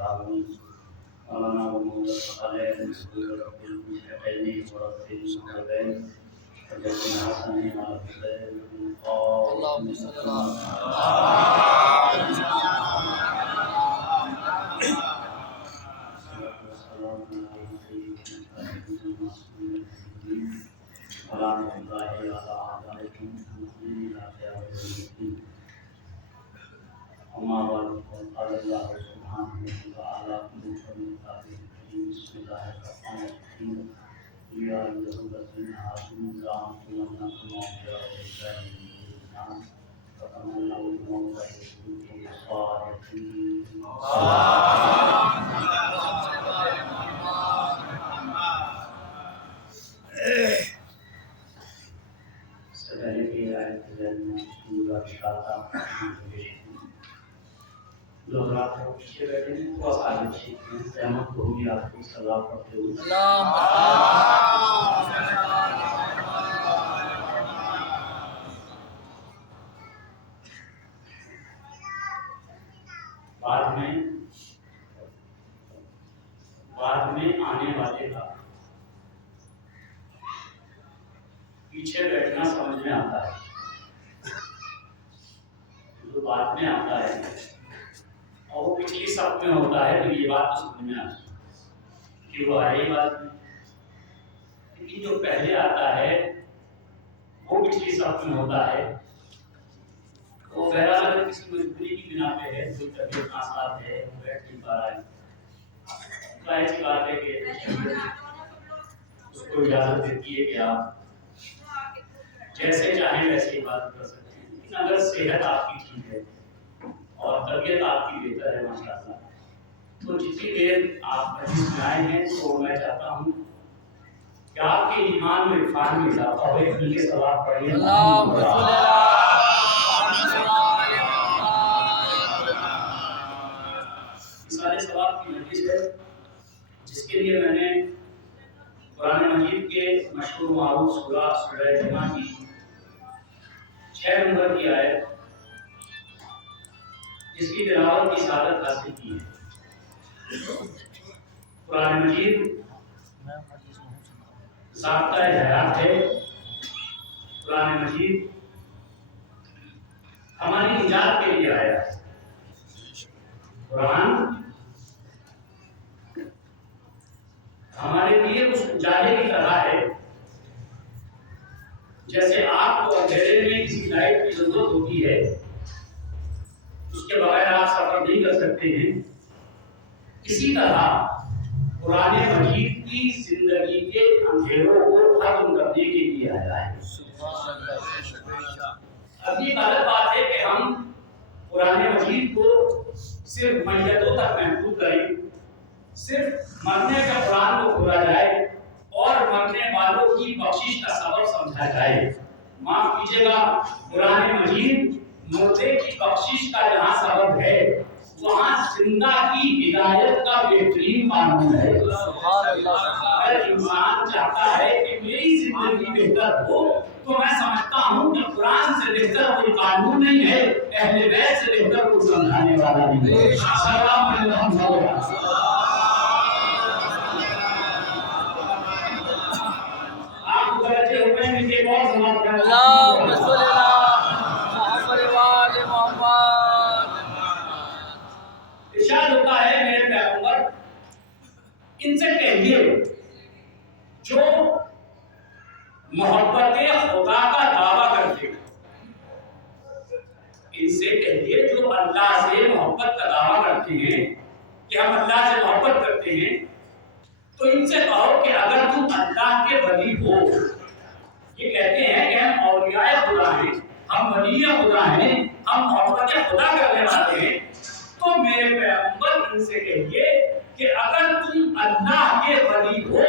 العالمين مولانا محمد عليه الشيخين ورسول المرسلين حجتنا حسنين على الحسين اللهم صل أما بعد قال الله سبحانه وتعالى بسم الله الرحمن الرحيم يا أيها الذين آمنوا لا تمنعوا الجاهلين فتمنوا الموت إن كنتم صادقين سبحانه لوگ رات کو پیچھے بیٹھے ہیں تو آگے چھیکتے ہیں سہمت کو بھی آپ کو سلام کرتے ہوئے بعد میں آنے والے کا پیچھے بیٹھنا سمجھ میں آتا ہے جو بعد میں آتا ہے اور وہ پچھلی صف میں ہوتا ہے تو یہ بات تو سمجھ میں آتی ہے کہ وہ آئی بات میں، لیکن جو پہلے آتا ہے وہ پچھلی صف میں ہوتا ہے وہ بہرحال اگر کسی مجبوری کی بنا پہ ہے، کوئی طبیعت ناساز ہے، وہ بیٹھ نہیں پا رہا ہے، ظاہر سی بات ہے کہ اس کو اجازت دیتی ہے کہ آپ جیسے چاہیں ویسے ہی بات کر سکتے ہیں، لیکن اگر صحت آپ کی ٹھیک ہے اور طبیعت آپ کی بہتر ہے ماشاءاللہ تو جتنی دیر آپ حدیث میں آئے ہیں تو میں چاہتا ہوں کہ آپ کے ایمان میں عرفان میں اضافہ ہو، ایک کے ثواب پڑھیے سارے ثواب کی حدیث ہے جس کے لیے میں نے قرآن مجید کے مشہور معروف سورہ جمعہ کی 6 نمبر کی آیت جس کی تلاوت کی سعادت حاصل کی ہے۔ قرآن مجید ضابطۂ حیات ہے، قرآن مجید ہماری نجات کے لیے آیا ہے۔ قرآن ہمارے لیے اس اجالے کی طرح ہے، جیسے آپ کو اندھیرے میں کسی لائٹ کی ضرورت ہوتی ہے، اس کے بغیر آپ سفر نہیں کر سکتے ہیں، اسی طرح قرآن مجید کی زندگی کے اندھیروں کو ختم کرنے کے لیے آیا ہے۔ اب یہ غلط بات ہے کہ ہم قرآن مجید کو صرف میتوں تک محدود کریں، صرف مرنے کا قرآن کو کھولا جائے اور مرنے والوں کی بخشش کا سبب سمجھا جائے۔ معاف کیجیے گا، قرآن مجید مردے کی بخشش کا جہاں سبب ہے وہاں زندہ کی ہدایت کا بہترین قانون ہے۔ اگر انسان چاہتا ہے کہ میری زندگی بہتر ہو تو میں سمجھتا ہوں کہ قرآن سے بہتر کوئی قانون نہیں ہے، اہل بیت سے بہتر کوئی سمجھانے والا نہیں ہے۔ سلام علیکم۔ آپ درجے ہوئے ہیں کہ بہت سماعت کرنا اللہم صلی اللہ محمد وآل محمد۔ ارشاد ہوتا ہے میرے پیغمبر ان سے کہیے جو محبت خدا کا دعویٰ کرتے ہیں، ان سے کہیے جو اللہ سے محبت کا دعویٰ کرتے ہیں کہ ہم اللہ سے محبت کرتے ہیں، تو ان سے کہو کہ اگر تم اللہ کے ولی ہو، یہ کہتے ہیں کہ ہم اولیاء خدا ہیں، ہم ولی خدا ہیں، ہم محبت خدا کرنے والے ہیں، تو میرے پیغمبر ان سے کہیے کہ اگر تم اللہ کے ولی ہو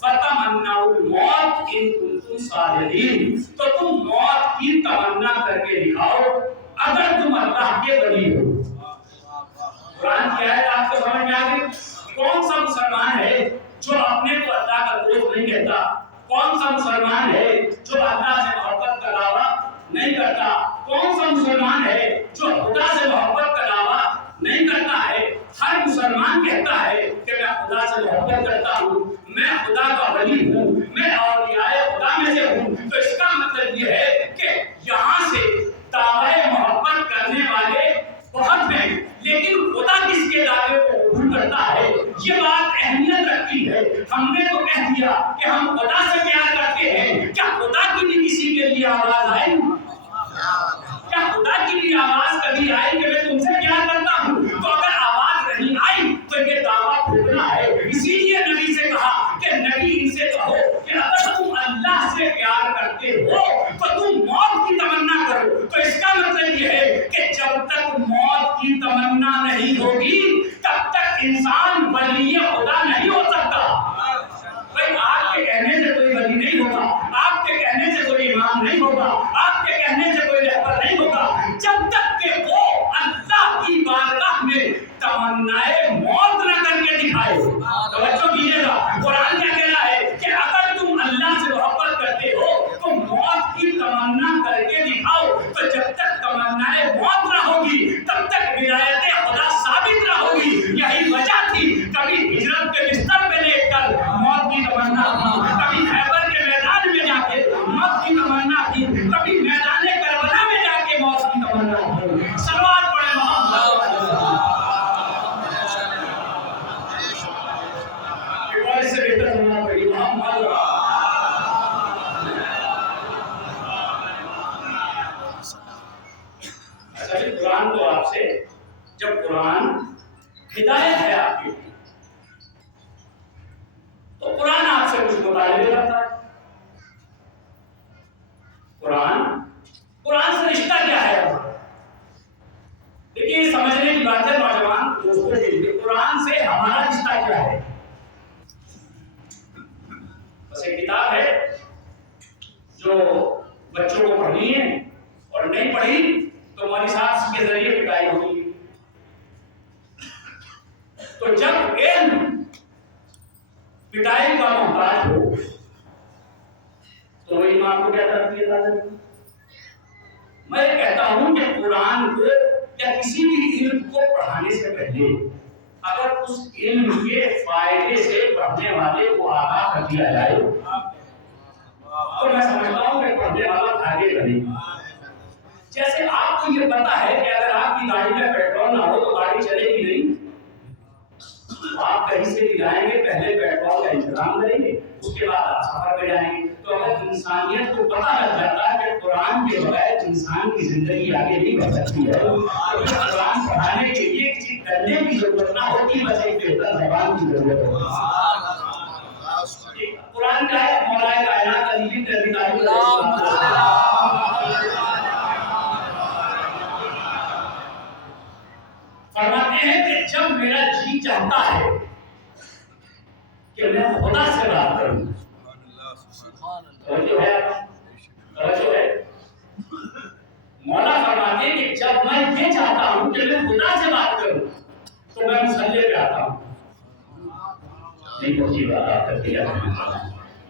فتمنوا الموت ان کنتم صادقین، تو تم موت کی تمنا کر کے دکھاؤ اگر تم اللہ کے ولی ہو۔ قرآن کی آیت آپ کو سمجھ میں آ گئی؟ کون سا مسلمان ہے جو اپنے کو اللہ کا دوست نہیں کہتا؟ کون سا مسلمان ہے جو اللہ سے محبت کا دعویٰ نہیں کرتا؟ کون سا مسلمان ہے جو خدا سے محبت کا دعویٰ نہیں کرتا ہے؟ ہر مسلمان یہ بات اہمیت رکھتی ہے. ہم نے تو کہہ دیا کہ ہم خدا سے پیار کرتے ہیں. کیا خدا کی بھی کسی کے لیے آواز آئی؟ کیا خدا کی بھی آواز کبھی آئی کہ میں تم سے پیار کرتا ہوں؟ تو اگر آواز نہیں آئی تو یہ دعویٰ ٹھکرا ہے. اسی لیے نبی سے کہا کہ نبی ان سے کہو کہ اگر تم اللہ سے پیار کرتے ہو تو تم موت کی تمنا کرو. تو اس کا مطلب یہ ہے کہ جب تک موت کی تمنا نہیں ہوگی تب تک انسان ولی خدا نہیں ہو سکتا. بھائی آپ کے کہنے سے کوئی ولی نہیں ہوگا, آپ کے کہنے سے کوئی امام نہیں ہوگا, آپ کے کہنے سے کوئی رہبر نہیں ہوگا جب تک کہ وہ اللہ کی بارگاہ میں تمنائے موت نہ کر کے دکھائے. توجہ کیجیے گا, قرآن کیا کہہ رہا ہے کہ اگر تم اللہ سے محبت کرتے ہو تو موت کی تمنا کر کے دکھاؤ. تو جب تک تمنائے موت نہ ہوگی تب تک ولایت خدا ثابت نہ ہوگی. یہی وجہ تھی کبھی ہجرت کے بستر پہ لیٹ کر موت کی تمنا کی, کبھی خیبر کے میدان میں جا کے موت کی تمنا کی, کبھی میدان کربلا میں جا کے موت کی تمنا کی. صلوات پڑھیں محمد سے بہتر ہونا پڑی محمد. اچھا جی, قرآن تو آپ سے, جب قرآن ہدایت ہے آپ کی تو قرآن آپ سے کچھ مطالبے کرتا ہے. قرآن سے رشتہ کیا ہے؟ دیکھیے سمجھنے کی بات ہے نوجوان دوستوں کے لیے, قرآن سے ہمارا رشتہ کیا ہے؟ بس ایک کتاب ہے جو بچوں کو پڑھنی ہے اور نہیں پڑھی تو ہماری صاحب کے ذریعے پٹائی ہوگی. تو جب علم پٹائی کا محتاج ہو تو وہ امام کو کیا کرتی ہے؟ میں کہتا ہوں کہ قرآن کو یا کسی بھی علم کو پڑھانے سے پہلے اگر اس علم کے فائدے سے پڑھنے والے کو آگاہ کر دیا جائے تو میں سمجھتا ہوں کہ پڑھنے والا آگے بڑھے. جیسے آپ کو یہ پتا ہے کہ اگر آپ کی گاڑی میں پیٹرول نہ ہو تو گاڑی چلے گی نہیں. آپ کہیں سے بھی جائیں گے پہلے پیٹرول کا انتظام کریں گے, اس کے بعد آپ سفر پہ جائیں گے. تو اگر انسانیت کو پتہ لگ جاتا ہے کہ قرآن کے بغیر انسان کی زندگی آگے نہیں بڑھ سکتی ہے, تو قرآن پڑھانے کے لیے کسی کرنے کی ضرورت نہ ہوتی, بس ایک بہتر زبان کی ضرورت ہوتی. قرآن کیا ہے؟ مولا کائنات علی نبی فرماتے ہیں کہ جب میرا جی چاہتا ہے کہ میں خدا سے بات کروں, توجہ ہے, مولا فرماتے ہیں کہ جب میں یہ چاہتا ہوں کہ میں خدا سے بات کروں تو میں مصلی پہ آتا ہوں.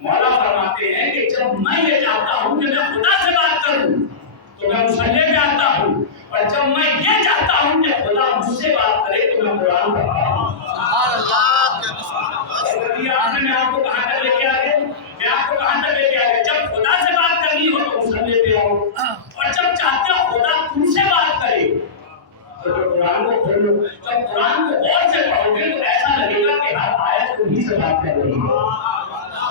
مولا فرماتے ہیں کہ جب میں یہ چاہتا ہوں کہ میں خدا سے بات کروں تو میں مصلی پہ آتا ہوں, اور جب میں یہ چاہتا ہوں کہ خدا مجھ سے بات کرے تو میں قرآن پڑھتا ہوں. میں آپ کو کہاں تک لے کے آ گئے, جب خدا سے بات کرنی ہو تو مصلی پہ آؤ, اور جب چاہتے ہو خدا تم سے بات کرے تو قرآن کو کھولو. جب قرآن کو غور سے پڑھو گے تو ایسا لگے گا کہ ہر آیت تمہیں سے بات کر رہی ہے,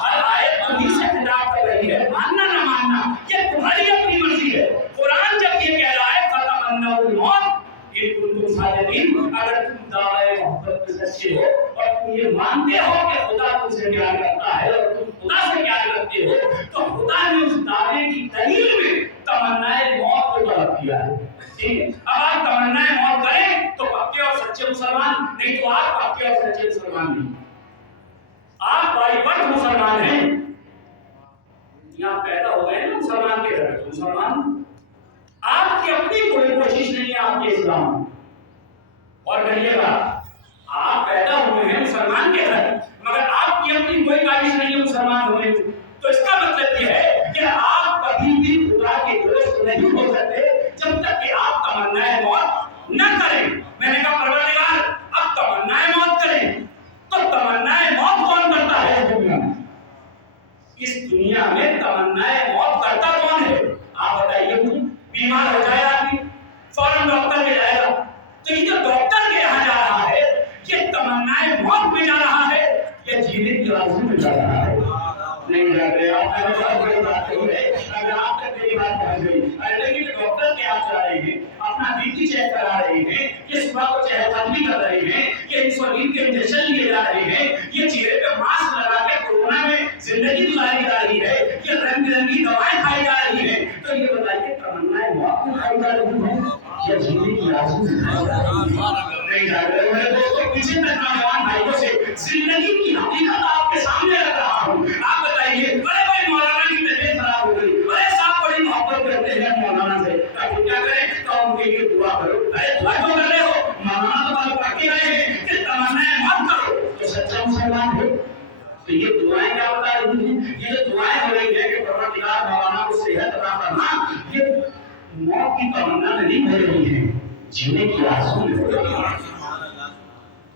ہر آیت تمہیں سے خطاب کر رہی ہے. ماننا نہ ماننا یہ تمہاری اپنی مرضی ہے. قرآن جب یہ کہہ رہا ہے فتمنوا الموت ان کنتم صادقین, اگر تم دعوی محبت میں سچے ہو اور تم یہ مانتے ہو کہ خدا تم سے پیار کرتا ہے اور تم خدا سے پیار کرتے ہو, تو خدا نے اس دعوے کی دلیل میں تمنائے موت کو طلب کیا ہے. ٹھیک ہے, اب آپ تمنائے موت کریں تو پکے اور سچے مسلمان, نہیں تو آپ پکے اور سچے مسلمان نہیں. آپ بائی برتھ مسلمان ہیں, یہاں پیدا ہو گئے نا مسلمان کے گھر میں, تو مسلمان آپ کی اپنی کوئی کوشش نہیں ہے آپ کے اسلام. اور کہیے گا آپ پیدا ہوئے ہیں مسلمان کے گھر مگر آپ کی اپنی کوئی کاوش نہیں ہے مسلمان ہونے کی, تو اس کا مطلب یہ ہے کہ آپ کبھی بھی خدا کے دوست نہیں ہو سکتے جب تک کہ آپ تمنائے موت نہ کریں. میں نے کہا پروردگار اب تمنائے موت کریں, تو تمنائے موت کون کرتا ہے اس دنیا میں؟ اس دنیا میں تمنائے موت کرتا کون ہے؟ آپ بتائیے مجھے. بیمار ہو جائے آدمی فوراً ڈاکٹر کے جائے گا, تو یہ جو ڈاکٹر کے یہاں جا رہا ہے یہ تمنائے موت میں جا جینے کی آرزو میں جا رہا ہے نہیں جا رہے آپ کا بہت بڑی بات ہے اگر آپ تک میری بات پہنچ گئی ارے لیکن ڈاکٹر کے آپ جا رہے ہیں اپنا بی پی چیک کرا رہے ہیں یہ صبح کو چہل قدمی کر رہے ہیں یہ انسولین کے انجیکشن لیے جا رہے ہیں یہ چہرے پہ ماسک لگا کے کورونا میں زندگی گزاری جا رہی ہے یہ رنگ برنگی دوائیں کھائی جا رہی ہیں تو یہ بتائیے تمنا موت کو کھائی جا رہی ہے یا جینے کی آرزو نہیں جا رہے میرے دوستوں پیچھے تک نوجوان بھائیوں سے زندگی کی حقیقت آپ کے سامنے رکھ رہا ہوں آپ بتائیے ارے بھائی مولانا کی طبیعت خراب ہو گئی ارے صاحب بڑی محبت کرتے ہیں مولانا سے اب کیا کریں تو ان کے لیے دعا کرو ارے دعا کیوں کر رہے ہو مولانا تو بات پڑھ کے رہے ہیں کہ تمنا مت کرو تو سچا مسلمان ہے تو یہ دعائیں کیا بتا رہی ہیں یہ جو دعائیں ہو رہی ہیں کہ پروردگار مولانا کو صحت عطا کرنا یہ موت کی تمنا نہیں ہو رہی ہے جینے کی آرزو میں ہو رہی ہے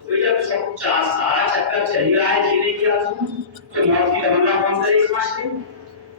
تو جب سب سارا چکر چل رہا ہے جینے کی آرزو تو موت کی تمنا کون سے سمجھتے ہیں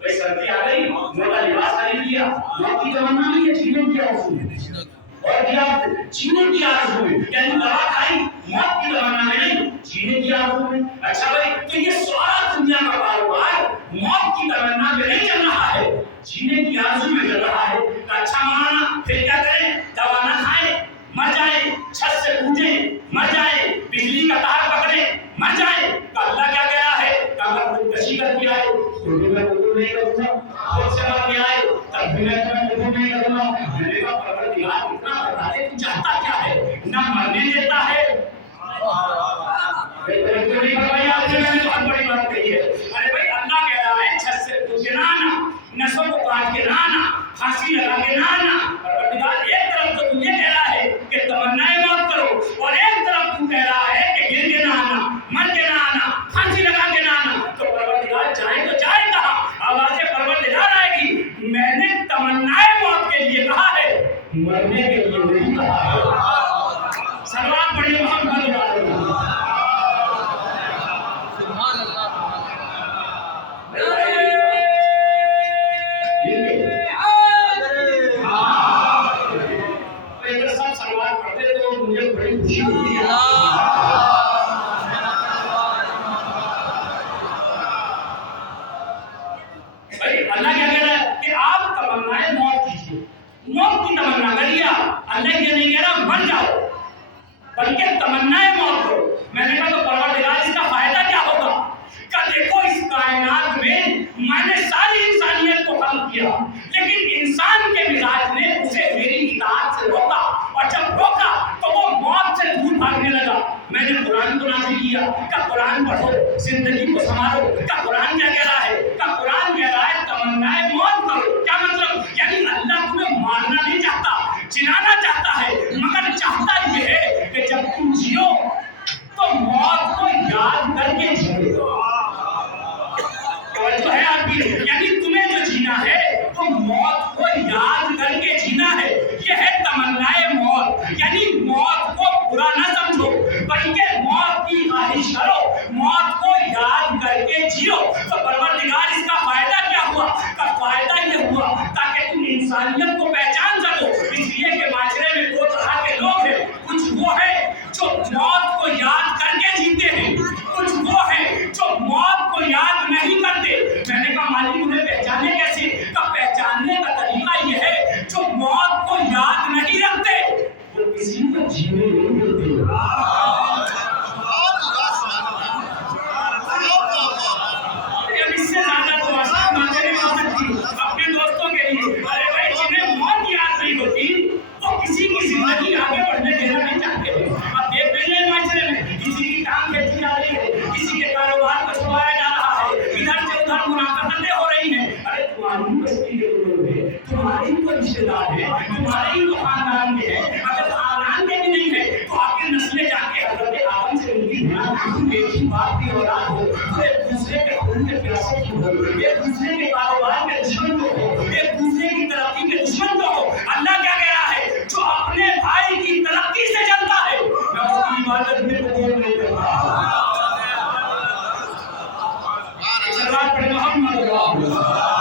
بھائی سردی آ گئی موٹا لباس خرید لیا موت کی تمنا نہیں ہے جینے کی آرزو ہے اور کیا جینے کی آرزو ہے یعنی دوا کھائی موت کی تمنا میں نہیں جینے کی آرزو ہے اچھا بھائی تو یہ سارا دنیا کا کاروبار موت کی تمنا میں نہیں چل رہا ہے جینے کی آرزو میں چل رہا ہے اچھا مولانا پھر کیا کریں دوا نہ کھائیں مر جائیں چھت سے کودیں مر جائیں بجلی کا تار پکڑے مر جائیں تو اللہ کیا کہہ رہا ہے کہ اگر خودکشی کر کے آئے تو بھی میں قبول نہیں کروں گا خود سے مر کے آئے تب بھی میں قبول نہیں کروں گا میں نے کہا پروردگار اتنا بتا دے تو چاہتا کیا ہے نہ مرنے دیتا ہے میں نے بہت بڑی بات کہی ہے ارے بھائی اللہ کہہ رہا ہے چھت سے کود کے نہ آنا نسوں کو کاٹ کے نہ آنا پھانسی لگا کے نہ آنا پروردگار ایک طرف تو یہ کہہ رہا ہے کہ تمنائیں موت کرو اور ایک طرف تو کہہ رہا ہے کہ گر کے نہ آنا مر کے نہ آنا پھانسی لگا کے نہ آنا تو پروردگار چاہے تو جائے کہاں آواز پروردگار آئے گی میں نے تمنائیں موت کے لیے کہا ہے مرنے کے لیے نہیں کہا ہے سلوات پڑھیے محمد سبحان اللہ سب سلوات پڑھتے تو مجھے بڑی خوشی ہوتی ہے اللہ کیا کہہ رہا ہے کہ آپ تمنائیں موت کیجیے موت کی تمنا کریے اللہ یہ نہیں کہہ رہا مر جاؤ بلکہ تمنائیں موت کرو میں نے کہا تو پروردگار اس کا فائدہ کیا ہوگا کہ دیکھو اس کائنات میں نے ساری انسانیت کو خلق کیا لیکن انسان کے مزاج نے اسے میری اطاعت سے روکا اور جب روکا تو وہ موت سے دور بھاگنے لگا میں نے قرآن کو نازل کیا کہ قرآن پڑھو زندگی کو سنبھالو کہ قرآن کیا کہہ رہا ہے کہ قرآن کہہ رہا ہے تمنائیں موت کرو کیا مطلب یعنی اللہ تمہیں مارنا نہیں چاہتا جلانا چاہتا ہے مگر چاہتا یہ ہے کہ جب تم جیو تو موت کو یاد کر کے جیو جو ہے آپ کی یعنی تمہیں جو جینا ہے تو موت کو یاد کر کے جینا ہے یہ ہے تمنائیں موت یعنی موت کو برا نہ سمجھو بلکہ موت کی خواہش کرو موت کو یاد کر کے جیو تو پروردگار اس کا فائدہ کیا ہوا کا فائدہ یہ ہوا تاکہ تم انسانیت کو پہچان سکو اس لیے کہ معاشرے میں دو طرح کے لوگ ہیں کچھ وہ ہیں جو موت کو یاد کر کے جیتے ہیں کچھ وہ ہیں جو موت کو یاد نہیں کرتے میں نے کہا مالک انہیں پہچانے کیسے کہ پہچاننے کا طریقہ یہ ہے جو موت کو یاد نہیں رکھتے وہ کسی کو جینے نہیں دیتے اس سے زیادہ تو آسان باتیں نہیں ہو سکتی اپنے دوستوں کے لیے ارے بھائی جنہیں موت یاد نہیں ہوتی وہ کسی کی زندگی آگے بڑھنے دینا نہیں چاہتے اب دیکھ رہے ہیں معاشرے میں کسی کی ٹانگ کھینچی جا رہی ہے کسی کے کاروبار کو چھپایا جا رہا ہے ادھر سے ادھر منافقتیں ہو رہی ہیں ارے تمہاری بستی کے لوگ ہیں تمہاری تو رشتے دار ہیں تمہارے ہی تو خاندان کے ہیں اگر خاندان کے بھی نہیں ہے تو آپ کی نسلیں جا کے حضرت آدم سے ملتی ہیں تم ایک ہی باپ کی اولاد ہو ایک دوسرے کے خون کے پیاسے کیوں ہو ایک دوسرے کے کاروبار کے دشمن تو ہو ایک دوسرے کی ترقی کے دشمن تو ہو اللہ کیا کہہ رہا ہے جو اپنے بھائی کی ترقی سے چلتا ہے میں اس کی عبادت میں قبول نہیں کرتا صلوات پڑھیں محمد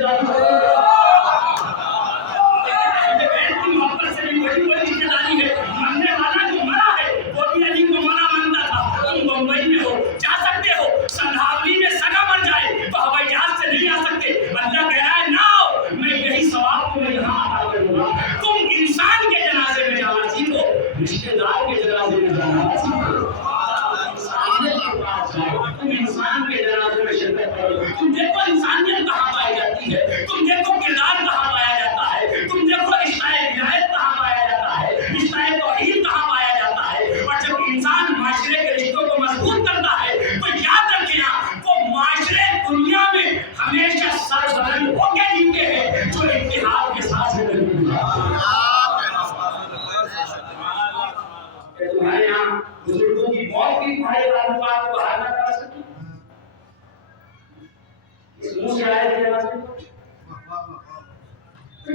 داری کی محبت سے بھی بڑی بڑی رشتے داری ہے. مرنے والا جو مرا ہے وہ بھی علی کو مرا مانتا تھا. تم بمبئی میں ہو, جا سکتے ہو, سندھاولی میں سگا مر جائے تو ہوائی جہاز سے نہیں آ سکتے. اللہ کہہ رہا ہے نہ آؤ, میں یہی ثواب تمہیں یہاں عطا کروں گا. تم انسان کے جنازے میں جانا سیکھو, رشتے دار کے جنازے میں جانا سیکھو. تم انسان کے جنازے میں شرکت کرو. تم دیکھو انسانیت کہاں پائی جاتی ہے, تم دیکھو کردار کہاں پایا جاتا ہے, تم دیکھو رشتہ ولایت کہاں پایا جاتا ہے, رشتہ توحید کہاں پایا جاتا ہے. اور جب انسان معاشرے کے رشتوں کو مضبوط کرتا ہے تو یاد رکھنا وہ معاشرے دنیا میں ہمیشہ سربلند ہو کے جیتے ہیں جو اتحاد کے ساتھ زندگی گزارتے ہیں. تمہارے یہاں بزرگوں کی موت بھی تمہارے تعلقات کو باہر نہ کر سکتی. اس منہ سے آئے تھے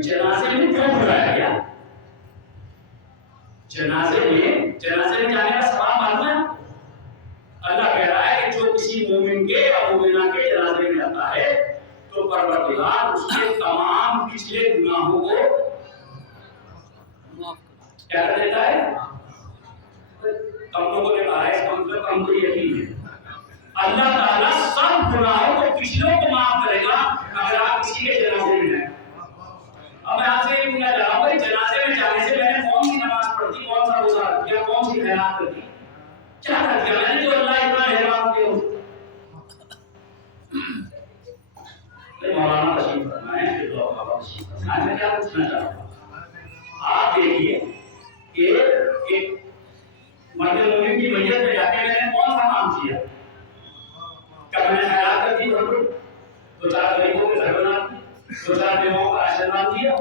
جنازے میں کیوں بلایا گیا؟ جنازے میں جانے کا سوال معلوم ہے. اللہ کہہ رہا ہے کہ جو کسی مومن کے یا مومنہ کے جنازے میں جاتا ہے تو پروردگار اس کے تمام پچھلے گناہوں کو کیا کر دیتا ہے. ہم لوگوں نے کہا ہے اس کا مطلب ہم کو یقین ہے اللہ تعالیٰ سب گناہوں کو پچھلوں کو معاف کرے گا اگر آپ کسی کے جنازے میں جائیں. اب میں آپ سے یہ پوچھنا چاہ رہا ہوں بھائی جنازے میں جانے سے میں نے کون سی نماز پڑھی, کون سا روزہ رکھا, کون سی خیرات کر دی, کیا کر دیا میں نے جو اللہ اتنا مہربان کیا. مولانا تشریف فرمائیں, میں کیا پوچھنا چاہ رہا ہوں. آپ دیکھیے کہ ایک مرد مومن کی میت میں جا کے میں نے کون سا کام کیا. کیا میں نے خیرات کر دی, دو چار غریبوں کے گھر بنا دی, دو چار بیووں کا آشیرواد دیا,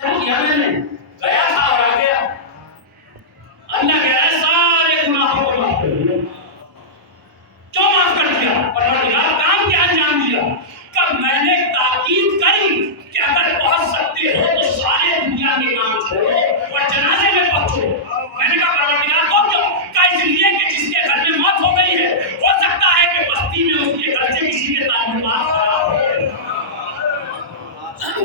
کیا کیا میں نے؟ گیا تھا اور آ گیا. اللہ کہہ رہا ہے سارے گناہوں کو معاف کر دیا. کیوں معاف کر دیا؟ پروردگار کام کیا انجام دیا. کب میں نے تاکید کری کہ اگر پہنچ سکتے ہو تو سارے دنیا کے کام چھوڑو اور جنازے میں پہنچو. میں نے کہا پروردگار کو کیوں؟ کہ اس لیے کہ جس کے گھر میں موت ہو گئی ہے ہو سکتا ہے کہ بستی میں اس کے گھر سے کسی کے تعلقات خراب ہو.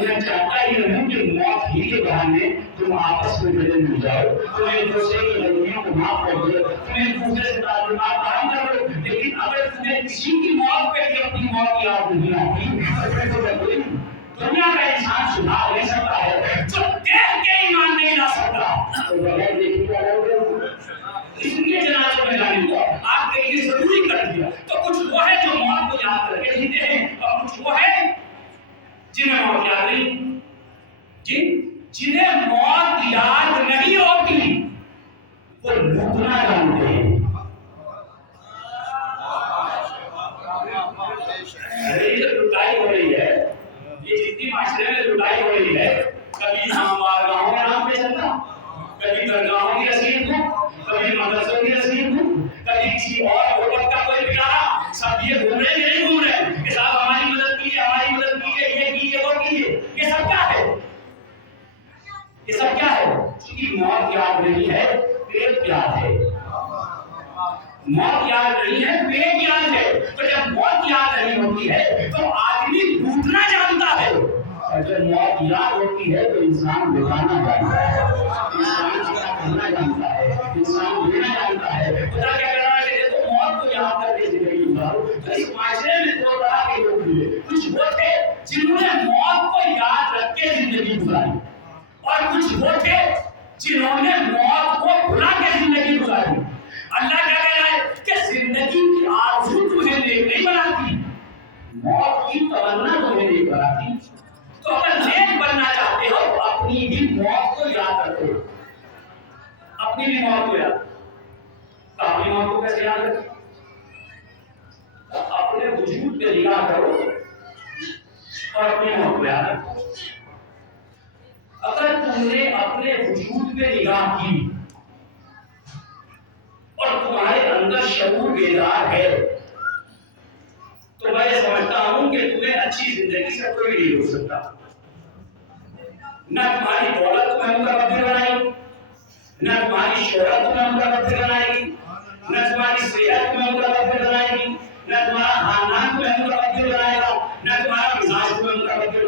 میں چاہتا ہی ہوں کہ موت ہی کے بہانے تم آپس میں گلے مل جاؤ, تم ایک دوسرے کی غلطیوں کو معاف کر دو, تم ایک دوسرے سے تعلقات قائم کر دو. لیکن اگر تمہیں کسی کی موت پہ بھی اپنی موت یاد نہیں آتی تو پھر تو کوئی دنیا کا انسان سدھار نہیں سکتا ہے. جو دیکھ کے ایمان نہیں لا سکتا تو بغیر دیکھے کیا کرو. اس لیے جنازے میں جانے کو آپ کے لیے ضروری کر دیا. تو کچھ وہ ہے جو موت کو یاد کر کے جیتے ہیں اور کچھ وہ ہے جنہیں موت یاد نہیں, جنہیں موت یاد نہیں ہوتی وہ لوٹنا جانتے ہیں. یہ جو لٹائی ہو رہی ہے, یہ جتنی معاشرے میں لٹائی ہو رہی ہے, کبھی گاؤں کے نام پہ چلتا, کبھی درگاہوں کی رسید کو, کبھی مدرسوں کی رسید کو, کبھی کسی اور غربت کا کوئی پکارا. سب یہ گھوم رہے کہ نہیں گھوم رہے کہ صاحب ہماری مدد کیجیے, ہماری مدد کیجیے, یہ کیجیے, وہ کیجیے. یہ سب کیا ہے؟ یہ سب کیا ہے؟ کیونکہ موت یاد نہیں ہے, پیٹ یاد ہے. موت یاد نہیں ہے, پیٹ یاد ہے. تو جب موت یاد نہیں ہوتی ہے تو آدمی لوٹنا جانتا ہے, اور جب موت یاد ہوتی ہے تو انسان لٹانا جانتا ہے, انسان کیا کرنا جانتا ہے, انسان لینا جانتا ہے. خدا کیا کہہ رہا ہے کہ دیکھو موت کو یاد کر کے زندگی گزارو. تو اس معاشرے میں دو طرح کے لوگ ہوئے. کچھ وہ تھے جنہوں نے موت کو یاد رکھ کے زندگی گزاری, اور کچھ وہ تھے جنہوں نے موت کو بھلا کے زندگی گزاری. اللہ کیا کہہ رہا ہے کہ زندگی کی آرزو تمہیں نیک نہیں بناتی, موت کی تمنا تمہیں نیک بناتی. تو اگر نیک بننا چاہتے ہو تو اپنی بھی موت کو یاد رکھو, اپنی بھی موت کو یاد. تو اپنی موت کو کیسے یاد رکھو؟ اپنے وجود پہ نگاہ کرو اور اپنی موت کو یاد رکھو. اگر تم نے اپنے وجود پہ نگاہ کی اور تمہارے اندر شعور بیدار ہے تو میں سمجھتا ہوں کہ تمہیں اچھی زندگی سے کوئی نہیں ہو سکتا. نہ تمہاری دولت تمہیں متبدل بنائے گی, نہ تمہاری شہرت تمہیں متبدل بنائے گی, نہ تمہاری صحت تمہیں متبدل بنائے گی, نہ تمہارا خاندان تمہیں متبدل بنائے گا, نہ تمہارا مزاج تمہیں متبدل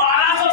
1200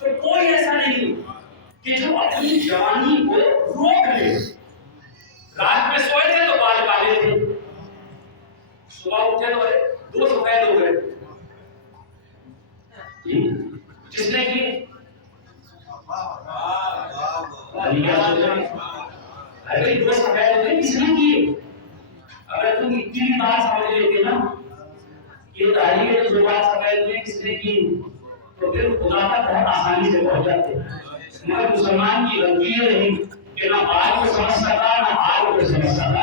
تو کوئی ایسا نہیں کہ جو اپنی جوانی کو روک لے. رات میں سوئے تھے تو بال کالے تھے, صبح اٹھے تو 2 سفید ہو گئے. جس نے کی ارے 2 سفید ہو گئے, کس نے کی؟ اگر تم اتنی بات سمجھ لیتے نا یہ داڑھی کے 2 بار سفید ہوئے کس نے کی, تو پھر خدا تک بہت آسانی سے پہنچ جاتے. مگر مسلمان کی غلطی یہ رہی کہ نہ بات کو سمجھ سکا نہ حال کو سمجھ سکا.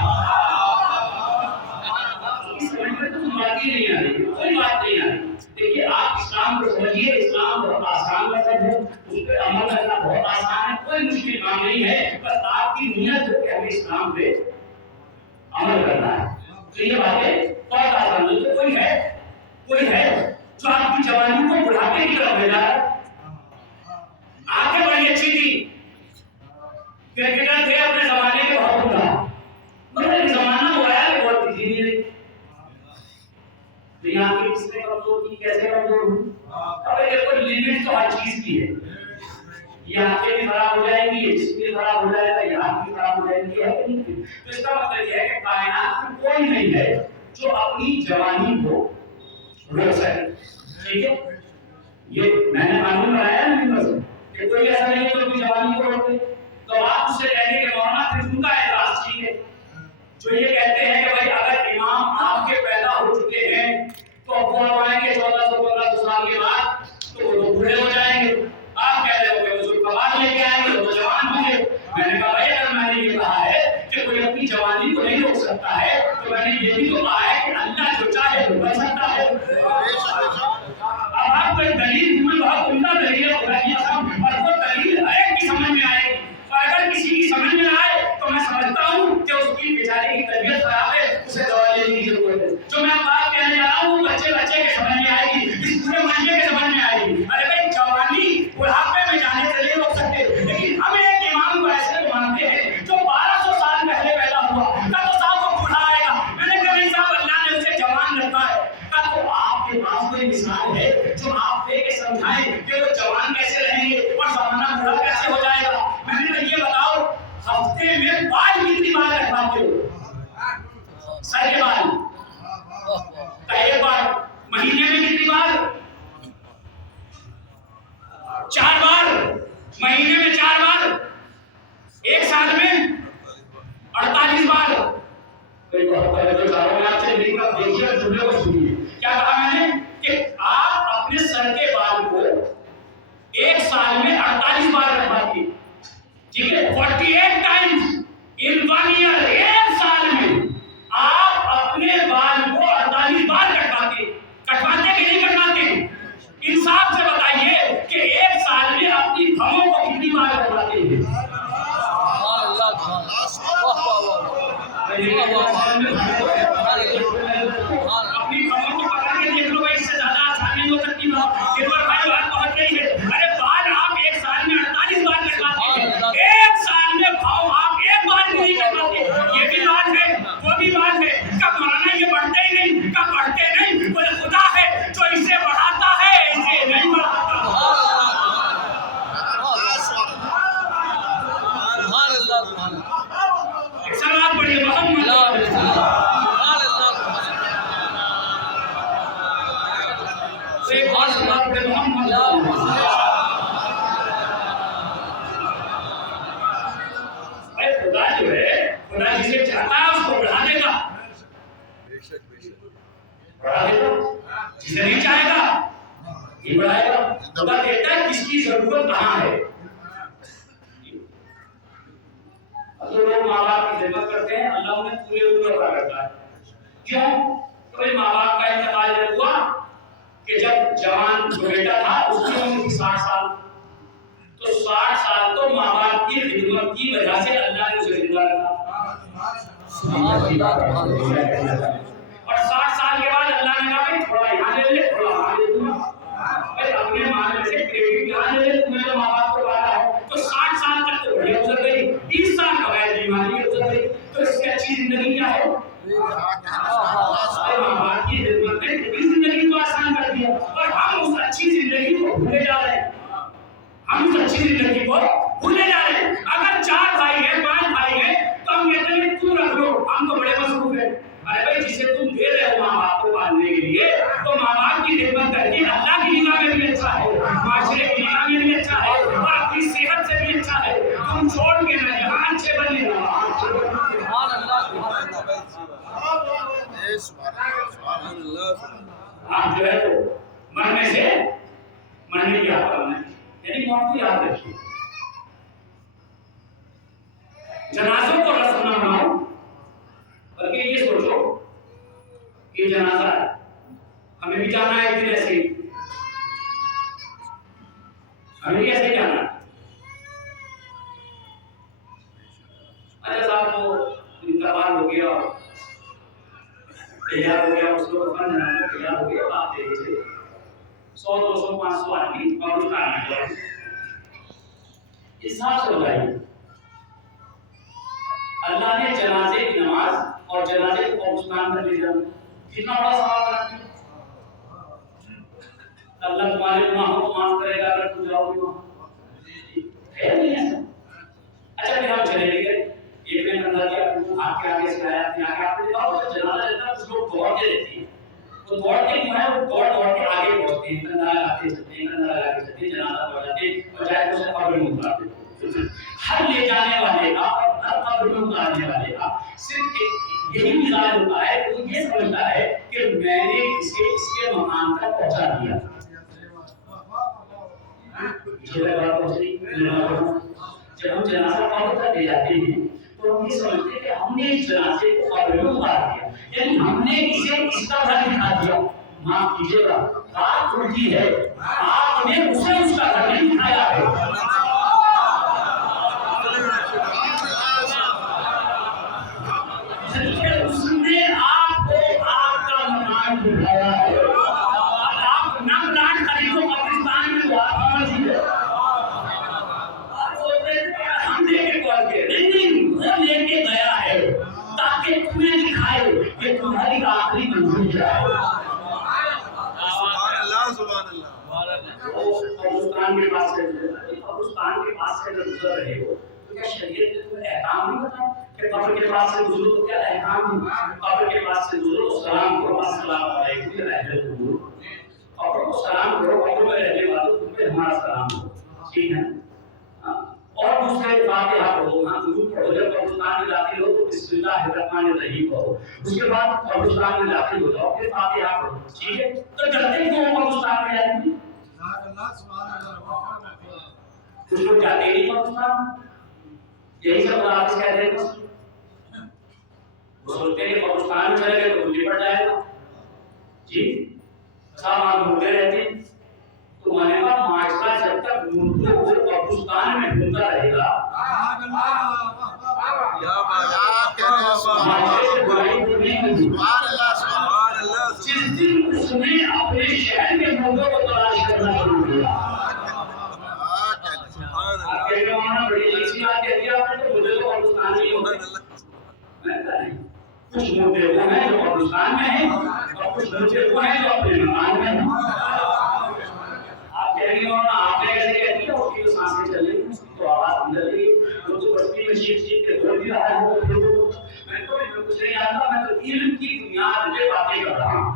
اس سمجھ میں تو بات ہی نہیں آ رہی, کوئی بات نہیں آ رہی. دیکھیے آپ اسلام کو سمجھیے, اسلام بہت آسان مذہب ہے, اس پہ عمل کرنا بہت آسان ہے, کوئی مشکل کام نہیں ہے. بس آپ کی نیت ہو کہ ہمیں اسلام پہ عمل کرنا ہے. تو یہ باتیں بہت آسان ہے. تو کوئی ہے جو آپ کی جوانی کو بڑھاپے کی طرف لے جا رہا ہے. آنکھیں بڑی اچھی تھی, کرکٹر تھے اپنے زمانے کے بہت بڑا, مگر ایک زمانہ ہوا ہے کہ بہت تیزی نہیں رہی. تو یہاں کی کس نے کمزور کی, کیسے کمزور ہوں؟ اب دیکھو لیمٹ تو ہر چیز کی ہے. یہ آنکھیں بھی خراب ہو جائیں گی, یہ جسم بھی خراب ہو جائے گا, یہ ہاتھ بھی خراب ہو جائیں گی. تو اس کا مطلب یہ ہے کہ کائنات میں کوئی نہیں ہے جو اپنی جوانی کو روک سکے. ٹھیک ہے, یہ میں نے قانون بنایا نہیں, بس کہ کوئی ایسا نہیں جو اپنی جوانی کو روکے. تو آپ اس سے کہیں گے کہ مولانا پھر ان کا اعتراض ٹھیک ہے جو یہ کہتے ہیں کہ بھائی اگر امام آپ کے پیدا ہو چکے ہیں تو اب وہ آئیں گے 1400-1500 سال کے بعد تو وہ تو بوڑھے ہو جائیں گے. آپ کہہ رہے ہو کہ حضور کباب لے کے آئیں گے وہ جوان ہوں گے. میں نے کہا بھائی اگر میں نے یہ کہا ہے کہ کوئی اپنی جوانی کو نہیں روک سکتا ہے تو میں نے یہ بھی تو کہا ہے کہ اللہ جو چاہے وہ کر سکتا ہے. اب آپ کو ایک دلیل دوں, بہت عمدہ دلیل ہے خدا کی قسم, اور وہ دلیل ایک کی سمجھ میں آئے گی. اگر کسی کی سمجھ میں نہ آئے تو میں سمجھتا ہوں کہ اس کی بیچارے کی طبیعت خراب ہے, اسے دوا لینے کی ضرورت ہے. جو میں بات کہنے جا رہا ہوں بچے کے سمجھ میں آئے گی, اس پورے معاشرے کے سمجھ میں آئے گی. ارے بھائی جوانی بڑھاپے میں جانے سے نہیں روک سکتے, لیکن ہم ایک امام کو ایسے مانتے ہیں جو 1200 سال پہلے پیدا ہوا, نہ تو صاحب وہ بوڑھا آئے گا. میں نے کہا نہیں صاحب اللہ نے اسے جوان رکھا ہے. تو آپ کے پاس کوئی مثال ہے جو آپ دے کے سمجھائیں کہ وہ جوان کیسے رہیں گے اور زمانہ بوڑھا کیسے ہو جائے گا؟ میں نے کہا یہ بتاؤ ہفتے میں بال کتنی بار کٹواتے ہو؟ سر کے بال ایک بار, مہینے میں کتنی بار؟ 4 بار. مہینے میں 4 بار, ایک سال میں 48 بار. کیا کہا میں نے کہ آپ اپنے سر کے بال کو ایک سال میں 48 بار کٹواتے, ٹھیک ہے, 48 ٹائمز ان 1 ایئر. ایک سال میں آپ اپنے بال کو 48 بار کٹواتے کہ نہیں کٹواتے؟ انصاف سے بتائیے کہ ایک سال میں اپنی بھووں کو کتنی بار کٹواتے ہیں؟ اپنی بھووں کو پکڑ کے دیکھ لو بھائی, اس سے زیادہ آسان نہیں ہو سکتی بات. ایک بار بھائی بات پہنچ رہی ہے. ارے بال آپ ایک سال میں 48 بار کٹواتے ہیں, ایک سال میں بھاؤ آپ ایک بار بھی نہیں کٹواتے. یہ بھی بات ہے وہ بھی بات ہے. کب مولانا یہ بڑھتے ہی نہیں, کب بڑھتے نہیں؟ کوئی خدا ہے جو اسے بڑھاتا ہے, اسے نہیں بڑھاتا. سلام پڑھیے محمد خدا جو ہے, خدا جسے چاہتا ہے اس کو بڑھا دے گا, بڑھا دے گا. جسے نہیں چاہے گا یہ بڑھائے گا. خدا دیتا ہے کس کی ضرورت کہاں ہے. جو لوگ ماں باپ کی خدمت کرتے ہیں اللہ انہیں پورے عمر عطا کرتا ہے. کیوں؟ کوئی ماں باپ کا انتقال جب ہوا کہ جب جوان جو بیٹا تھا اس کی عمر تھی 60 سال, تو 60 سال تو ماں باپ کی خدمت کی وجہ سے اللہ نے اسے زندہ رکھا. اور 60 سال کے بعد اللہ نے کہا تھوڑا یہاں لے لے, تھوڑا وہاں لے لوں, اپنے مال میں سے کریڈٹ یہاں لے لے, تمہیں تو ماں باپ کو پالا ہے. تو 60 سال تک تو بڑھیا گزر گئی, 20 سال کا بیماری گزر گئی. تو اس کے اچھی زندگی کیا ہے؟ ماں باپ کی خدمت میں زندگی کو آسان کر دیا، اور ہم اس اچھی زندگی کو بھولے جا رہے ہیں، ہم اس اچھی زندگی کو بھولے جا رہے ہیں۔ اگر 4 بھائی ہیں 5 بھائی ہیں تو ہم کہتے ہیں تم رکھ لو، ہم تو بڑے مصروف ہیں۔ ارے بھائی جسے تم دے رہے ہو ماں باپ کو پالنے کے لیے، تو ماں باپ کی خدمت کر کے اللہ کی نگاہ میں بھی اچھا ہے، معاشرے کی نگاہ میں بھی اچھا ہے، اور اپنی صحت سے بھی اچھا ہے۔ تم چھوڑ کے نہ یہاں اچھے بن لینا۔ سبحان اللہ سبحان اللہ۔ آپ جو ہے تو مرنے کی یاد کرنا ہے، یعنی موت کو یاد رکھیے۔ جنازوں کو رسم نہ بناؤ، بلکہ یہ سوچو کہ جنازہ ہے، ہمیں بھی جانا ہے ایک دن ایسے ہی، ہمیں بھی ایسے ہی جانا ہے۔ اچھا صاحب کو انتقال ہو گیا، تیار ہو گیا، اس کو کفن جنازہ تیار ہو گیا، آپ دیکھیے 100 200 500 آدمی قبرستان میں گئے، انصاف سے بتائیے اللہ نے جنازے کی نماز اور جنازے کو قبرستان میں لے جانا کتنا بڑا ثواب بناتی ہے۔ اللہ تمہارے گناہوں کو معاف کرے گا اگر تم جاؤ گے وہاں، ہے نہیں ایسا؟ اچھا پھر ہم چلے گئے، ایک نے کندھا کیا، آپ کے آگے سے آیا، اپنے آگے آپ نے دیکھا ہوگا جنازہ جاتا ہے کچھ لوگ دوڑتے رہتے ہیں، تو دوڑتے جو ہے وہ دوڑ کے آگے پہنچتے ہیں، کندھا لگاتے چلتے ہیں، کندھا لگاتے چلتے ہیں، جنازہ پڑھ جاتے ہیں، اور جائے تو اسے قبر میں اتارتے ہیں۔ ہر لے جانے والے کا اور ہر قبر میں اتارنے والے کا صرف یہی مزاج ہوتا ہے، وہ یہ سمجھتا ہے کہ میں نے اسے اس کے مقام تک پہنچا دیا۔ جب ہم جنازہ قبر تک لے جاتے ہیں تو ہم یہ سمجھتے ہیں کہ ہم نے اس جنازے کو قبر میں اتار دیا، یعنی ہم نے اسے اس کا گھر دکھا دیا۔ معاف کیجیے گا، بات الٹی ہے، آپ نے اسے اس کا گھر نہیں دکھایا ہے۔ اس نے آپ کو آپ کا مکان دکھایا ہے، اور آپ نہ پلاٹ خریدو قبرستان میں دعا مانگیے۔ ہم لے کے پہنچ گئے، نہیں وہ لے کے گیا ہے تاکہ تمہیں دکھائے کہ تمہاری آخری منزل کیا ہے۔ سبحان اللہ سبحان اللہ۔ قبرستان کے پاس سے گزر رہے ہو تو کیا شریعت نے تمہیں احکام نہیں بتایا کہ قبر کے پاس سے گزرو تو کیا احکام ہے؟ قبر کے پاس سے گزرو، سلام کرو، السلام علیکم رحمۃ اللہ، قبر کو سلام کرو، قبر میں رہنے والوں تم پہ ہمارا سلام ہو، ٹھیک ہے؟ اور دوسرے فاتحہ پڑھو، ہاں درود پڑھو، جب قبرستان میں داخل ہو تو بسم اللہ الرحمن الرحیم پڑھو، اس کے بعد قبرستان میں داخل ہو جاؤ، پھر فاتحہ پڑھو، ٹھیک ہے؟ تو ڈرتے کیوں قبرستان میں جاتے ہیں؟ کچھ لوگ جاتے ہی نہیں قبرستان، یہی سب حافظ کہتے ہیں، وہ سوچتے ہیں کہ قبرستان میں چلے گئے تو مجھے پڑ جائے گا، جی صاحب آپ ڈھونڈتے رہتے ہیں، تو میں نے کہا معاشرہ جب تک مردوں کو قبرستان میں ڈھونڈتا رہے گا، جس دن اس نے اپنے شہر کے مردوں کو تلاش کرنا شروع کیا، آپ کے زمانہ بڑی اچھی بات کہہ دیا آپ نے، تو مجھے تو قبرستان میں ہی ہوتا ہے، کچھ مردے وہ ہیں جو قبرستان میں ہیں اور کچھ مردے وہ ہیں جو اپنے مکان میں ہیں۔ آپ کہہ رہی ہو نا، آپ نے کیسے کہتی ہے اس کی تو سانسیں چل رہی ہیں، اس کی تو آواز اندر رہی ہے، وہ تو بستی میں چیخ چیخ کے بول بھی رہا ہے، وہ میں تو کچھ نہیں جانتا، میں تو علم کی بنیاد پہ باتیں کر رہا ہوں،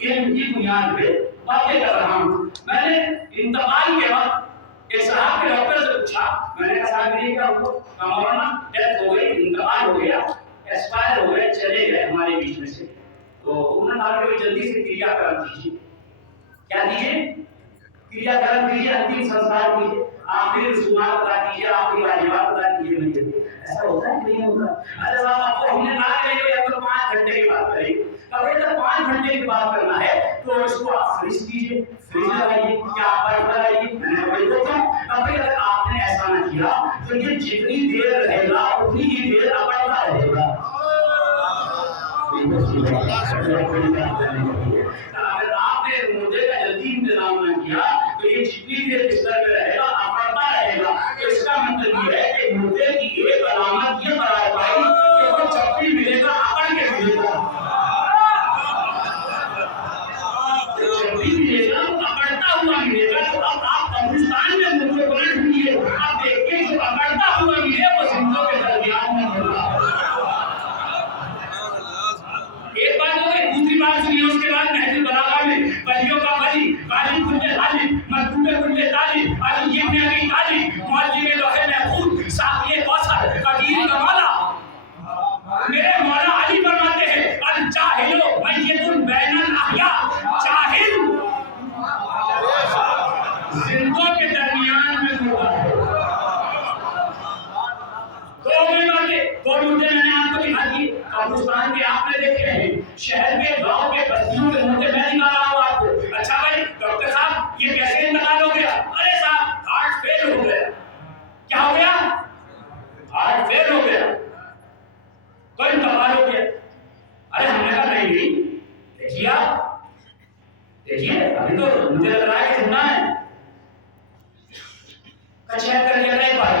علم کی بنیاد پہ باتیں کر رہا ہوں۔ میں نے انتقال کے وقت ایک صاحب کے ڈاکٹر سے پوچھا، میں نے کہا صاحب یہ کیا ہوا؟ مولانا ڈیتھ ہو گئی، انتقال ہو گیا، ایکسپائر ہو گئے، چلے گئے ہمارے بیچ میں سے، تو انہوں نے کہا کہ جلدی سے کریا کرم دیجیے۔ کیا دیجیے؟ کریا کرم دیجیے، انتم سنسکار کیجیے، آخری رسومات ادا کیجیے، آخری واجبات ادا کیجیے۔ ایسا ہوتا ہے کہ نہیں ہوتا؟ اچھا صاحب آپ کو ہم نے کہا کہ نہیں تو 5 گھنٹے کی بات کریں گے، اب اگر 5 گھنٹے کی بات کرنا ہے تو اس کو آپ فریز کیجیے، فریز لگائیے، کیا آپ برف لگائیے، میں نے وہی بولتا ہوں۔ اب اگر آپ نے ایسا نہ کیا تو یہ جتنی دیر رہے گا اتنی ہی دیر اکڑتا رہے گا۔ اگر آپ نے مردے کا جلدی انتظام نہ کیا تو یہ جتنی دیر بستر میں رہے گا اکڑتا رہے گا۔ اس کا مطلب یہ ہے کہ مردے کی ایک علامت یہ قرار پائی کہ وہ جب بھی میرے مولا علی فرماتے ہیں الجاہل میت بین الاحیاء، جاہل زندوں کے درمیان میں مردہ ہے۔ دو مردے میں نے آپ کو دکھا دی، قبرستان کے آپ نے دیکھے ہیں، شہر کے گاؤں کے بستیوں کے مردے میں دکھا رہا ہوں آپ کو۔ اچھا بھائی ڈاکٹر صاحب یہ کیسے انتقال ہو گیا؟ ارے صاحب ہارٹ فیل ہو گیا۔ کیا ہو گیا؟ ہارٹ فیل ہو گیا تو انتقال ہو گیا۔ ارے ہم نے کہا نہیں، دیکھیے آپ دیکھیے ابھی تو مجھے لگ رہا ہے کہ زندہ ہے۔ چیک کر لیا ایک بار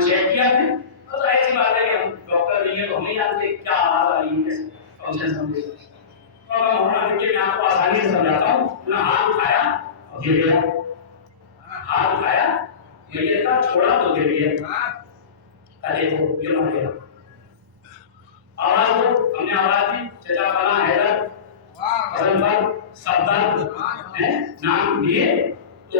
چیک کیا پھر تو ایسی بات ہے کہ ہم ڈاکٹر نہیں ہے تو ہم نہیں جانتے کیا آواز آ رہی ہے، کیسے فنکشن سمجھے۔ تو میں مولانا دیکھیے میں آپ کو آسانی سے سمجھاتا ہوں۔ میں ہاتھ اٹھایا اور گر گیا، ہاتھ اٹھایا میں یہ تھا چھوڑا تو گر گیا۔ دیکھو یہ مر گیا۔ آواز کو ہم نے آواز دی، چچا فلاں حیدر حسن پر صفدر نام لیے تو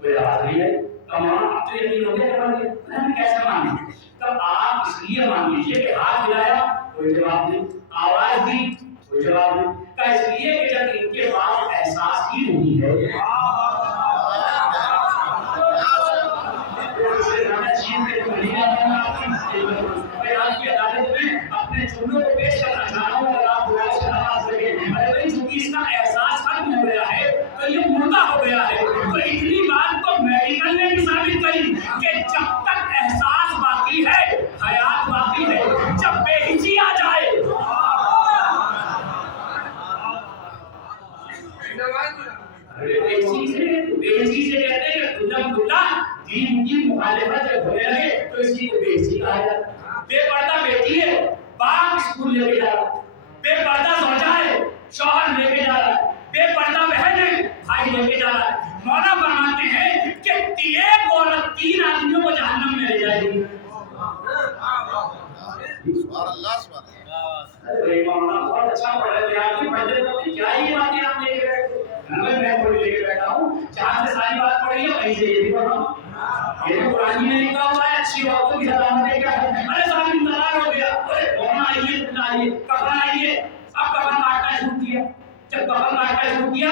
کوئی آواز نہیں ہے۔ تمام اب تو یقین ہو گیا کہ مر گیا، ہمیں کیسے مانیں؟ تب آپ اس لیے مان لیجیے کہ ہاتھ ہلایا کوئی جواب نہیں، آواز دی کوئی جواب نہیں، کا اس لیے کہ جب ان کے پاس احساس ہی نہیں ہے۔ آپ کی عدالت میں اپنے جملوں کو پیش کرنا چاہ رہا ہوں اور آپ دعا سے نواز سکیں۔ ارے بھائی چونکہ اس کا احساس ختم ہو گیا ہے تو یہ مردہ ہو گیا ہے، تو اتنی بات تو میڈیکل نے بھی ثابت کری کہ جب تک احساس باقی ہے حیات باقی ہے، جب بے ہچی آ جائے بے ہچی سے کہتے ہیں کہ الحمدللہ دین کی مخالفت جب ہونے لگے تو اس کی کو بے ہچی کہا جاتا ہے۔ بے پردہ بیٹی ہے، باپ اسکول لے کے جا رہا ہے، بے پردہ زوجہ ہے، شوہر لے کے جا رہا ہے، بے پردہ بہن ہے، بھائی لے کے جا رہا ہے۔ مولا فرماتے ہیں کہ ایک عورت 3 آدمیوں کو جہنم میں لے جائے گی۔ سبحان اللہ سبحان اللہ۔ ارے مولانا بہت اچھا پڑھ رہے تھے آپ کی پڑھتے تو کیا یہ باتیں آپ لے کے بیٹھے؟ میں تھوڑی لے کے بیٹھا ہوں، جہاں سے ساری بات پڑھی ہے وہیں سے یہ بھی پڑھا ہوں۔ یہ تو قرآن میں لکھا ہوا ہے اچھی عورتوں کی سلامت ہے کیا ہے؟ ارے صاحب انتظار ہو گیا، ارے کون آئیے کتنا آئیے کفن آئیے، اب کفن کاٹنا شروع کیا۔ جب کفن کاٹنا شروع کیا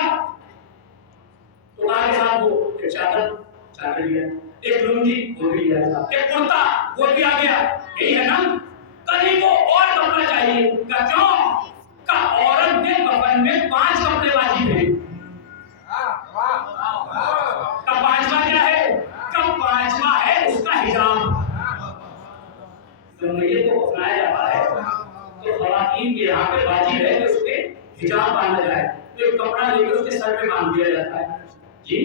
تو آگے صاحب وہ ایک چادر لیا، ایک لنگی وہ بھی لیا، ایک کرتا وہ بھی آ گیا، یہی ہے نا؟ کہیں کو اور کپڑا چاہیے، کہ کیوں؟ کہ عورت کے کفن میں 5 کپڑے واجب ہیں۔ کا 5واں کیا ہے؟ کا 5واں ہے اس کا حجاب۔ جب میت کو کفنایا جاتا ہے تو خواتین کے یہاں پہ واجب ہے کہ اس پہ حجاب باندھا جائے، تو ایک کپڑا لے کے اس کے سر پہ باندھ دیا جاتا ہے۔ جی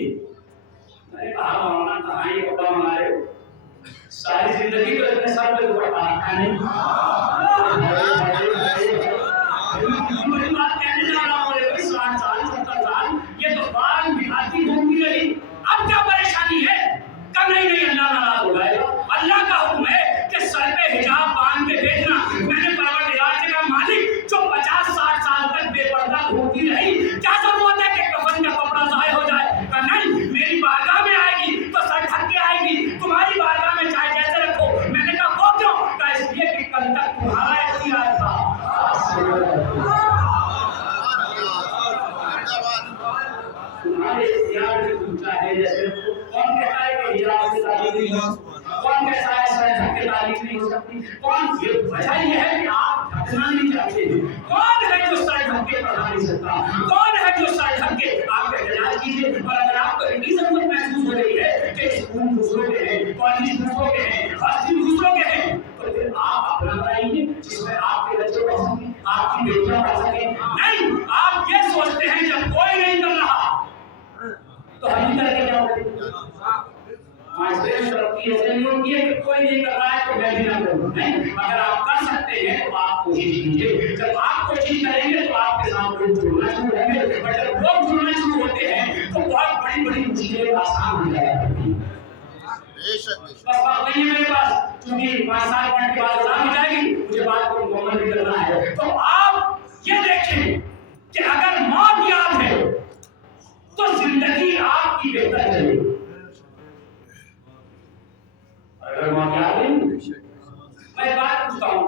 میں نے کہا مولانا کہاں یہ کپڑا منگا رہے ہو؟ ساری زندگی تو اپنے سر پہ دوپٹہ رکھا نہیں۔ بڑی بات کہنے جا رہا ہوں، 60 سال 70 سال یہ تو بال بکھاتی گھومتی رہی، اب کیا پریشانی ہے؟ کہ نہیں اللہ ناراض ہو جائے گا۔ اللہ کا حکم ہے کہ سر پہ حجاب باندھ کے بھیجنا۔ میں نے پروردگار سے کہا مالک جو 50-60 سال تک بے پردہ گھومتی رہی، کیا ضرورت ہے کہ کفن کا کپڑا ضائع ہو جائے؟ کہ نہیں میری بارگاہ میں آئے گی تو سر ڈھک کے آئے گی، تمہاری بارگاہ میں چاہے جیسے رکھو۔ میں نے کہا وہ کیوں؟ کہ اس لیے کہ کل تک تمہارا اختیار تھا۔ تمہارے اختیار سے پوچھا ہے، جیسے کون کہتا ہے کہ حجاب سے تعلیم نہیں ہو سکتی؟ کون کہتا ہے سر ڈھک کے تعلیم نہیں ہو سکتی؟ کون؟ یہ وجہ یہ ہے کہ آپ ڈھکنا نہیں چاہتے ہیں۔ کون ہے جو سر ڈھک کے پڑھا نہیں سکتا؟ کون ہے جو سر ڈھک کے؟ آپ احتجاج کیجیے، اور اگر آپ کو اتنی ضرورت محسوس ہو رہی ہے کہ اسکول دوسروں کے ہیں، کالج دوسروں کے ہیں، ہاسپٹل دوسروں کے ہیں، تو پھر آپ اپنا بنائیے جس میں آپ کے بچے پڑھ سکیں، آپ کی بیٹیاں پڑھ سکیں۔ نہیں، آپ یہ سوچتے ہیں جب کوئی نہیں کر رہا تو ہم ہی کر کے کیا کریں؟ معاشرے میں ترقی ایسے نہیں ہوتی ہے کہ کوئی نہیں کر رہا ہے تو میں بھی نہ کروں۔ نہیں، اگر آپ کر سکتے ہیں تو آپ کوشش کیجیے۔ جب آپ کوشش کریں گے تو آپ کے ساتھ لوگ جڑنا شروع ہوں گے، اور جب لوگ جڑنا شروع ہوتے ہیں تو بہت بڑی بڑی مشکلیں آسان ہو جایا کرتی ہیں۔ بس بات نہیں ہے میرے پاس، چونکہ 5 سال پڑھنے کے بعد ایگزام ہو جائے گی، مجھے بات کو مکمل بھی کرنا ہے۔ تو آپ یہ دیکھیں کہ اگر موت یاد ہے تو زندگی آپ کی بہتر چلے گی۔ اگر موت یاد نہیں، میں بات پوچھتا ہوں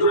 2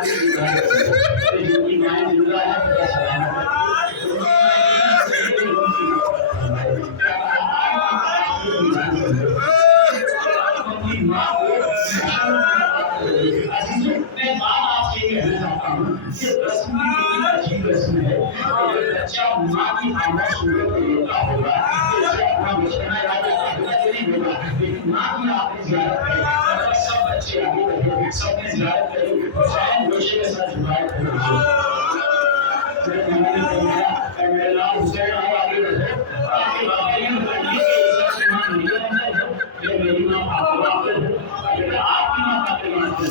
آدمی زندہ ہے جو کی مائیں زندہ ہے خدا سلامت ماں عزیزوں میں بات آپ سے یہ کہنا چاہتا ہوں کہ رسم کی عجیب رسم ہے اور جب بچہ ماں کی آمد سننے کو لیتا ہوگا تو اسے اپنا بچپنا یاد آتا ہوگا کہ نہیں ہوگا لیکن ماں کی آپ نے زیارت کی اور سب بچے آگے بڑھے سب نے زیارت کری حسین گوشے کے ساتھ جھکائے کھڑے ہوئے میرے نام حسین آؤ آگے بڑھو آپ کے باقیوں بڑھنے کے حساب سے ماں نہیں بنتا ہے یہ میری ماں فاطمہ ہے اگر آپ کی ماں فاطمہ ہے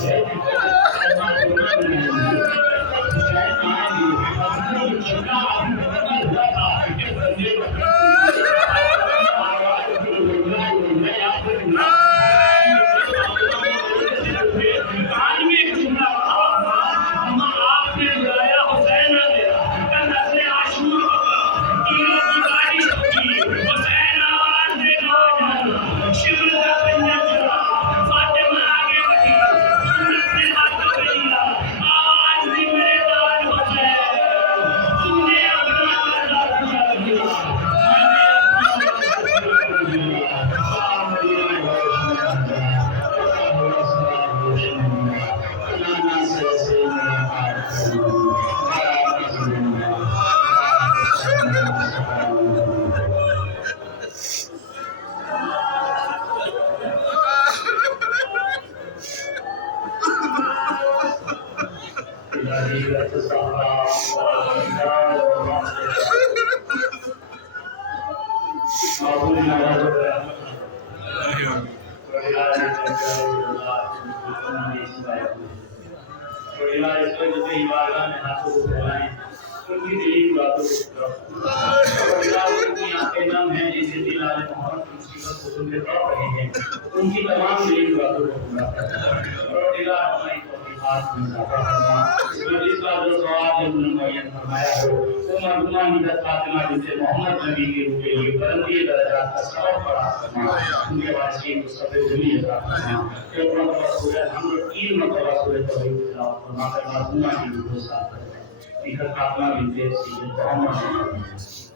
ان کی تمام دلیل باتوں کو پورا کرتا ہے اور دلا ہماری توفیقات میں اضافہ فرما اس مجلس کا جو ثواب ہے معین فرمایا ہو وہ مرحومہ حضرت فاطمہ بنت محمد نبی کے روح کے لیے بلندی درجات کا سبب فرما فرما ان کے وارثین کو سب جمی عطا فرما کہ مرتبہ سورہ الحمد 3 مرتبہ سورہ توحید تلاوت فرما کر مرحومہ کی روح کو صاف کرے فاطمہ بنت محمد